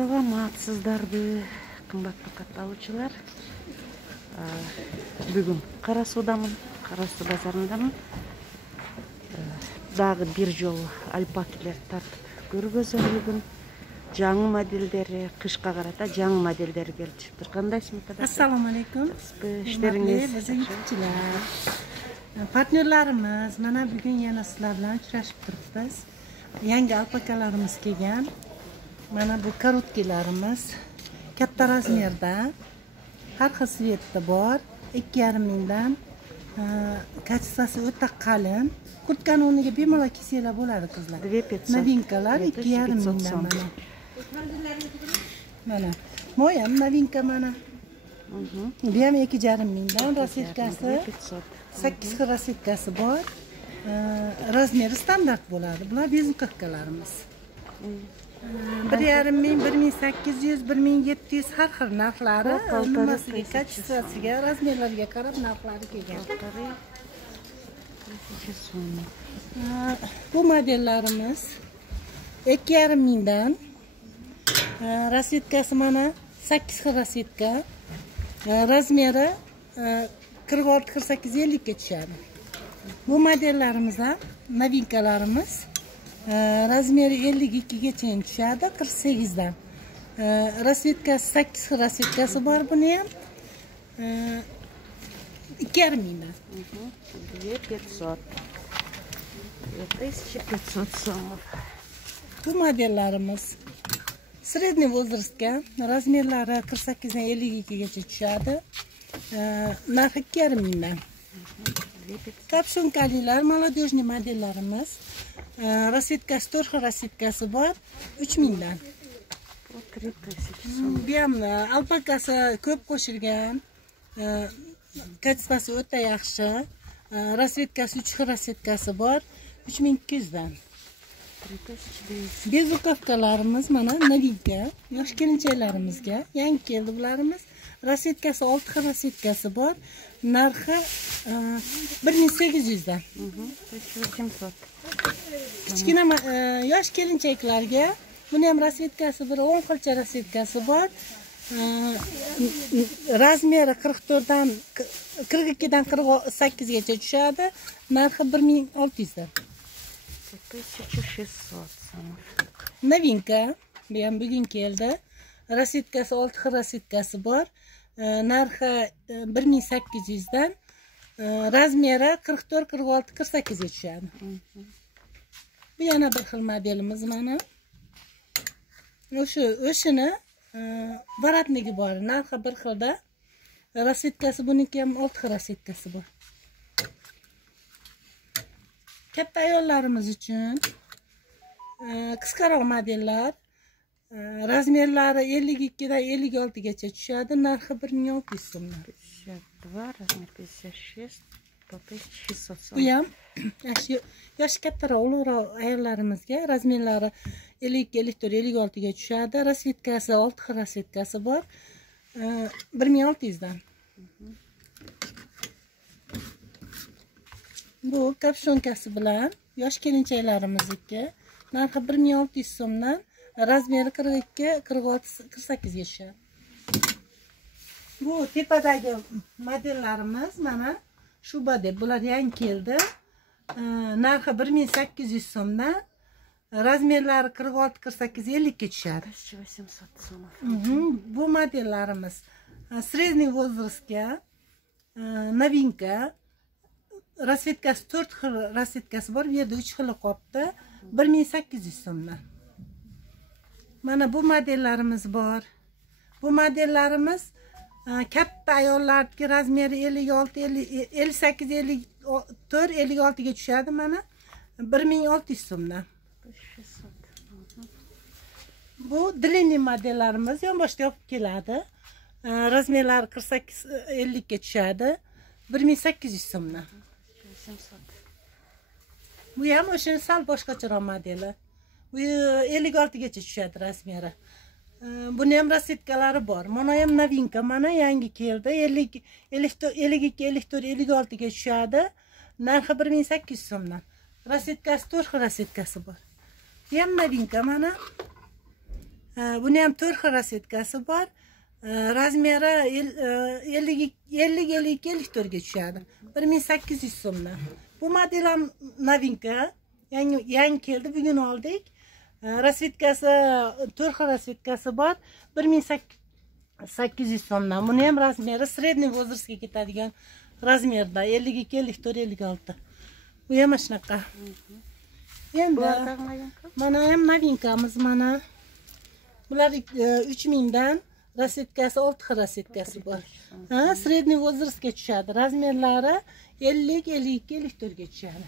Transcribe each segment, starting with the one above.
Саламатсыздарбы, кымбаттуу катталуучулар. Бүгүн Кара Суудамын, Кара Суу базарындамын. Дагы бир жолу альпакилер тартып көргөзөлгөн жаңы моделдери, кышка карата жаңы моделдери келип чыктыр. Кандайсыңар? Assalamu alaikum. İşleriniz Partnerlarimiz mana bugun yana sizlar bilan uchrashib turibmiz. Yangi alpakalarimiz kelgan. Mana bu korotkilarimiz katta razmerda, har xil svetda bor. 2,5 mingdan. Kachesasi o'ta qalin. Kurtkani o'rniga bemalol kiysanglar bo'ladi qizlar. Novinkalar 2,5 mingdan mana. Mana. Mo'yam novinka mana. Bu ham 2,5 mingdan, rosetkasi 8 xil rosetkasi bor. Razmeri standart bo'ladi. Bular bezukovkalarimiz. 1,5 ming, 1,800, 1,700 har xil narxlari, nimasiga, kachesasiga, razmerlarga qarab narxlari kelgan. Bu modellarimiz 2,5 mingdan. Rosetkasi mana 8 xil rosetka. Razmeri 46, 48, 50 ga tushadi. Bu modellarimiz ham novinkalarimiz. Razmeri 52 gacha tushadi, 48 dan. Rosetkasi 8 xil rosetkasi bor buni ham. 2,5 mingdan. 2500. 2500 so'm. Bu modellarimiz средний возрастga, razmerlari 48 dan 52 gacha tushadi. Narxi 2,5 mingdan. Kapshonkalilar, молодежный modellarimiz. Rosetkasi 4 xil rosetkasi bor, 3 mingdan. Bu ham alpakasi ko'p qo'shilgan. Kachesasi o'ta yaxshi. Rosetkasi 3 xil rosetkasi bor, 3200 dan. Bezukovkalarimiz mana novinka, yosh kelinchaklarimizga yangi keldi bularimiz. Rosetkasi 6 xil rosetkasi bor. Narxi 1800 dan. 1800. Kichkina yosh kelinchaklarga buni ham rosetkasi 10 xilcha rosetkasi bor. Razmeri 44 dan 42 dan 48 gacha tushadi. Narxi 1600 dan. 1600 so'm. Novinka, bu ham bugun keldi. Rosetkasi 6 xil rosetkasi bor. Narxi 1800 dan. Razmeri 44, 46, 48 ga tushadi. Bu yana bir xil modelimiz mana. O'shini baratnigi bor. Narxi bir xilda. Rosetkasi buniki ham 6 xil rosetkasi bor. Katta ayollarimiz uchun qisqaroq modellar, razmerlari 52 dan 56 gacha tushadi. Narxi 1600 so'mdan. 52, razmer 56, 5600 so'm. Bu ham yoshi kattaroq, ulug'roq ayollarimizga razmerlari 52, 54, 56 ga tushadi. Rosetkasi 6 xil rosetkasi bor. 1600 dan. Bu kapshonkasi bilan yosh kelinchaklarimizniki. Narxi 1600 so'mdan. Razmeri 42, 46, 48 ga tushadi. Bu tepadagi modellarimiz mana shuba deb bular yangi keldi. Narxi 1800 so'mdan. Razmerlari 46, 48, 50 ga tushadi. 1800 so'm. Bu modellarimiz средний возрастga, novinka. Rosetkasi 4 xil rosetkasi bor. Bu yerda 3 xili qolibdi. 1800 so'mdan. Mana bu modellarimiz bor. Bu modellarimiz katta ayollarga razmeri 56, 58, 54, 56 ga tushadi mana. 1600 so'mdan. Bu длинный modellarimiz yonboshda yopib keladi. Razmerlari 48, 50 ga tushadi. 1800 so'mdan. Bu ham o'sha sal boshqacharoq modeli. Bu 56 gacha tushadi razmeri. Buni ham rosetkalari bor. Mana ham novinka, mana yangi keldi. 52, 54, 56 ga tushadi. Narxi 1800 so'mdan. Rosetkasi 4 xil rosetkasi bor. Bu ham novinka mana. Buni ham 4 xil rasvetkasi bor. Razmeri 50-54 ga tushadi. 1800 so'mdan. Bu model ham novinka. Yangi keldi, bugun oldik. Rasvetkasi 4 xil rasvetkasi bor. 1800 so'mdan. Buni ham razmeri sredniy возрастga ketadigan razmerda 52-54-56. Bu ham shunaqa. Endi mana ham novinkamiz mana. Bular 3000 dan rasvetkasi 6 xil rasvetkasi bor. Sredniy возрастga tushadi. Razmerlari 50-52-54 ga tushadi.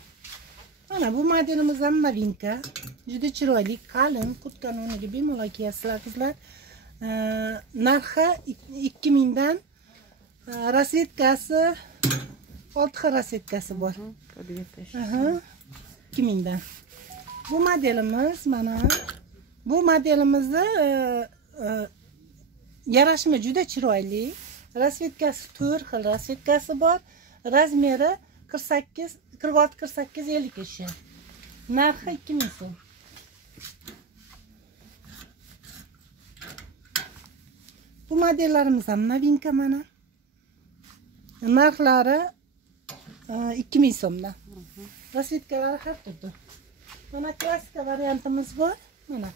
Mana bu modelimiz ham novinka. Juda chiroyli, qalin, kurtkani o'rniga bemalol kiyasizlar qizlar. Narxi 2000 dan rasvetkasi 6 xil rasvetkasi bor. 2000 dan. Bu modelimiz mana. Bu modelimizni yarashma juda chiroyli. Rasvetkasi 4 xil rasvetkasi bor. Razmeri 46, 50 ga tushadi. Narxi 2000 so'm. Bu modellarimiz ham novinka mana. Narxlari 2000 so'mdan. Rasvetkalari har turda. Mana klassika variantimiz bor. Mana.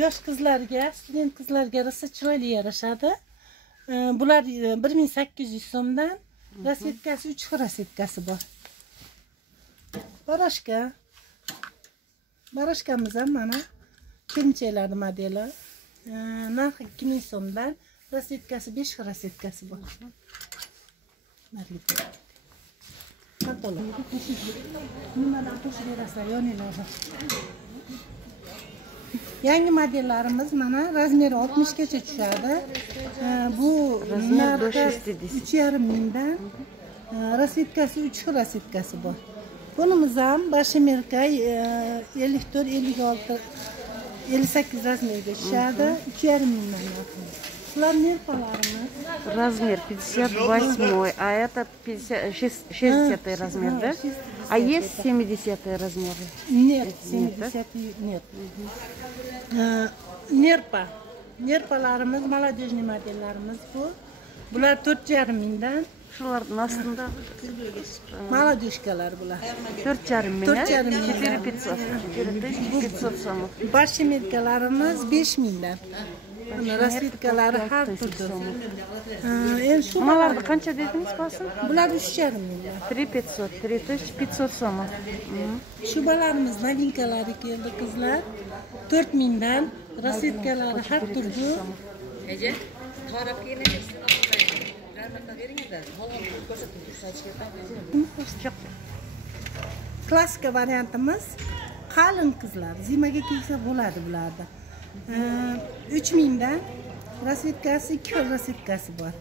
Yosh qizlarga, student qizlarga rosa chiroyli yarashadi. Bular 1800 so'mdan. Rasvetkasi 3 xil rasvetkasi bor. Barashkamiz ham mana kelinchaklar modeli. Narxi 2000 so'mdan. Rasvetkasi 5 xil rasvetkasi bor. Nimadan qo'shib berasizlar, yoninglarda. Yangi modellarimiz mana razmeri 60 gacha tushadi. Bu narxi 3,5 mingdan. Rasvetkasi 3 xil rasvetkasi bor. Bunimiz ham bashimerka 54, 56, 58 razmerga tushadi. 3,5 mingdan narxi. Bular nerpalarimiz. Размер 58, а это 60 размер, да? А есть 70 размеры? Нет, 70 нет. Nerpalarimiz, молодежный modellarimiz bu. Bular 4,5 mingdan. Şuların aslında Молодежкалар bular. 4,5 ming. 4,5 ming. 4500. 4500 so'm. Bashimerkalarimiz 5 mingdan. Rasvetkalari har turda. Endi shu Bularni qancha dedingiz basın? Bular 3,5 mingdan. 3500, 3500 so'm. Shubalarimiz novinkalari keldi qizlar. 4 mingdan. Rasvetkalari har turda. Ece, taraf geleceksin. Vermekten verin de. Halını koşatın. Klassika variantimiz qalin qizlar. Zimaga kiysa bo'ladi bularda. 3000 dan rasvetkasi 2 xil rasvetkasi bor.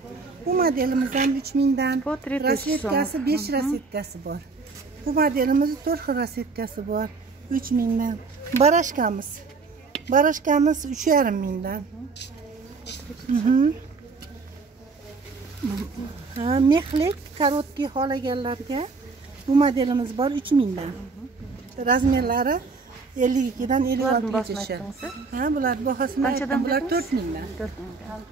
Bu modelimizdan 3000 dan rasvetkasi 5 rasvetkasi bor. Bu modelimiz 4 xil rasvetkasi bor. 3000 dan. Barashkamiz 3,5 mingdan. Mexlik korotki xohlaganlarga bu modelimiz bor 3000 dan. Razmerlari 52 dan 56 gacha tushadi. Bular bahosini aytdim, bular 4000 dan.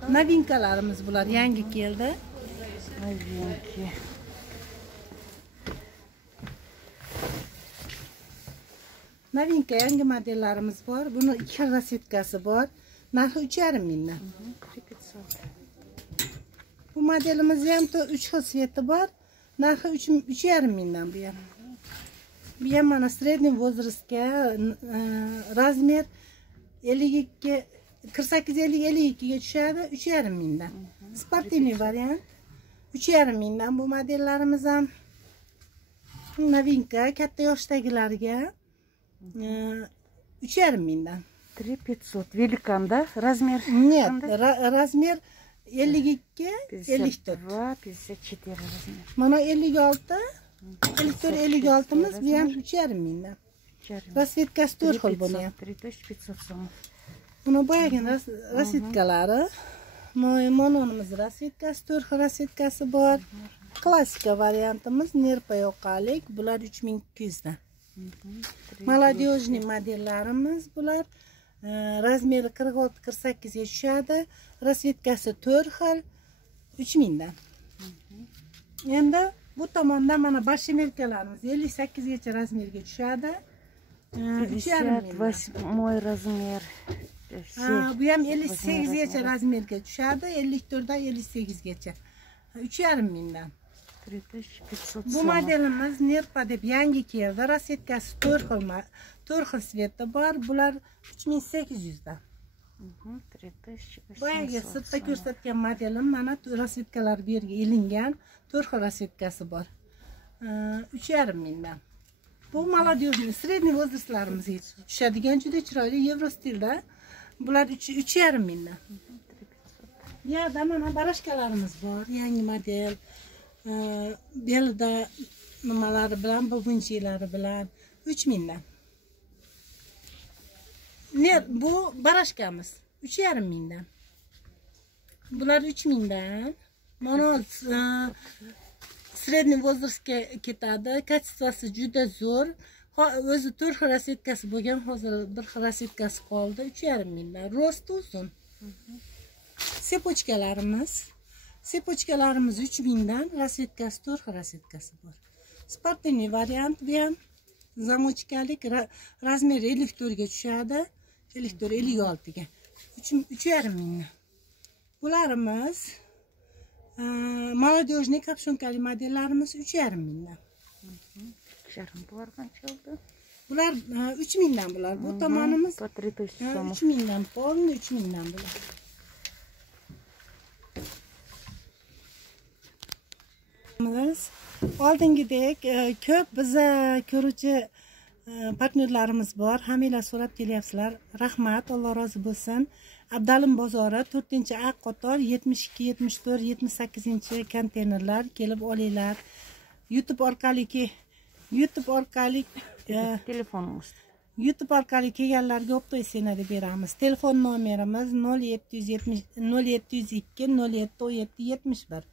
Novinkalarimiz bular yangi keldi. Novinki. Novinka yangi modellarimiz bor. Buni 2 xil rasvetkasi bor. Narxi 3,5 mingdan. Bu modelimiz ham 3 xil sveti bor. Narxi 3,5 mingdan bu ham. Bu ham mana sredniy возрастga razmer 52, 48, 50, 52 ga tushadi. 3,5 mingdan. Sportivniy variant 3,5 mingdan. Bu modellarimiz ham novinka, katta yoshdagilarga 3,5 mingdan. 3500. Velikanda razmer? Нет, razmer 52, 54. 54 razmer. Mana 56, 54, 56'miz bu ham 3,5 mingdan. Rasvetkasi 4 xil buni ham. 3500 so'm. Buni boyagin rasvetkalari. Mononimiz rasvetkasi 4 xil rasvetkasi bor. Klassika variantimiz nerpa yoqalik. Bular 3200 dan. Молодежный modellarimiz bular razmeri 46-48 ga tushadi. Rasvetkasi 4 xil 3000 dan. Endi bu tomonda mana bashemelkalarimiz 58 gacha razmerga tushadi. 58 размер. Bu ham 58 gacha razmerga tushadi. 54 dan 58 gacha. 3500 dan. 3500 Bu modelimiz Nerpa deb yangi keldi. Rasvetkasi 4 xil sveti bor. Bular 3800 dan. 3800. Boyagi sirtda ko'rsatgan modelim mana rasvetkalar bu yerga ilingan. 4 xil rasvetkasi bor. 3500 dan. Bu молодежный, средний возрастlarimizga tushadigan juda chiroyli Evrostilda. Bular 3500 dan. Ya da mana barashkalarimiz bor, yangi model. Belida nimalari bilan, bubunchilari bilan 3000 dan. Ne bu barashkamiz 3500 dan. Bular 3000 dan. Mana sredniy возрастga ketadi. Kачествоsi juda zo'r. O'zi 4 xil rasvetkasi bo'lgan, hozir 1 xil rasvetkasi qoldi. 3500 dan. Rost uzun. Sepochkalarimiz 3000 dan, rasvetkasi 4 xil rasvetkasi bor. Sportniy variant bu ham zamochkalik, razmeri 54 ga tushadi. 54-56 ga. 3500 dan. Bularimiz молодежный kapshonkali modellarimiz 3500 dan. Bular qancha oldi? Bular 3000 dan bular. Bu tomonimiz 3000 so'm. 3000 dan, polni 3000 dan bular. Oldingidek ko'p biza ko'ruvchi partnerlarimiz bor. Hammanglar so'rab kelyapsizlar. Rahmat, Alloh rozi bo'lsin. Abdalim bozori 4-A qator 72, 74, 78-konteynerlar kelib olinglar. YouTube orqali Telefonimiz. YouTube orqali kelganlarga optoy senadi beramiz. Telefon nomerimiz 0702 07 17 71.